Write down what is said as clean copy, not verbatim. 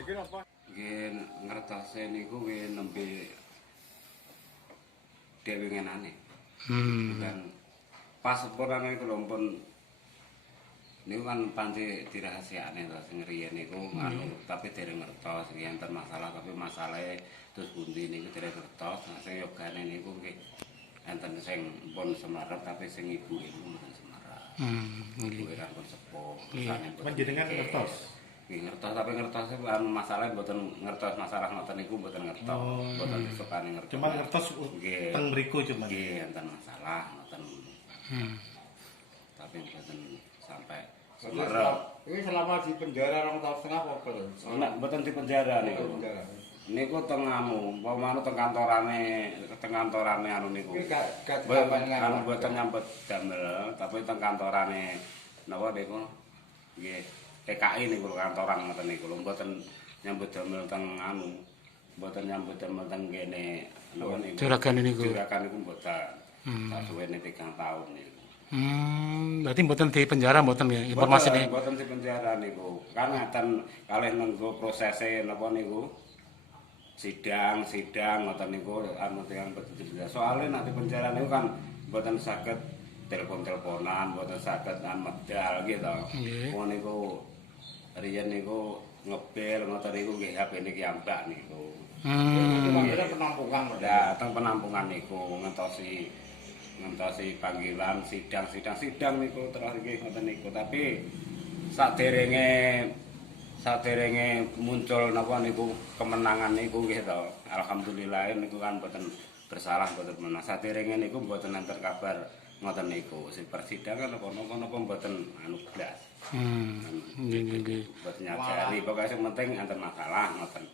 Nggih ngertose niku nggih nembe dhewe ngenane. Dan pas purane iku lho pun niku kan panci dirahasiakne to sing riyen niku anu tapi dereng ngertos iki enten masalah tapi masalahe terus pundi niku dereng ngertos. Nah sing yogane niku nggih enten sing pun semarep tapi sing ibu niku mboten semarep. Ibu kan pun sepuh. Panjenengan ngertos. Nggih ngertos tapi ngertos anu masalahnya mboten ngertos masalah ngoten niku mboten ngertos. Mboten disukani ngertos. Cuma ngertos teng mriku cuma. Nggih enten masalah ngoten. Tapi mboten sampai semerep. Ini selama di penjara 2 tahun setengah apa lho? Nek mboten di penjara niku. Niku teng anu, umpamane teng kantorane anu niku. Iki gak Anu mboten nyambut damel, tapi teng kantorane napa niku? Nggih, TKI niku kantoran ngoten niku lho, mboten nyambut damel teng anu. Mboten nyambut damel teng kene napa niku. Juragan niku. Juragan niku mboten. Tak suwene 3 tahun niku. Berarti mboten di penjara mboten ya informasi ini. Mboten di penjara niku. Kan ngaten kalih nunggu prosese napa niku. Sidang ngoten niku anu tiyang mboten di penjara. Soale nek di penjara niku kan mboten saged telepon-teleponan, mboten saged medal gitu. Wong niku riyen niku ngebel ngoten niku nggih HP niki ambak niku. Akhirnya penampungan. Ya, teng penampungan niku ngentosi panggilan sidang niku terus nggih ngoten niku. Tapi saderenge muncul napa niku kemenangan niku nggih to. Alhamdulillah niku kan mboten bersalah mboten menang. Saderenge niku mboten enten kabar ngoten niku. Sing persidangan napa mboten anu blas. Nggih. Mboten nyajari pokoke sing penting enten masalah ngoten.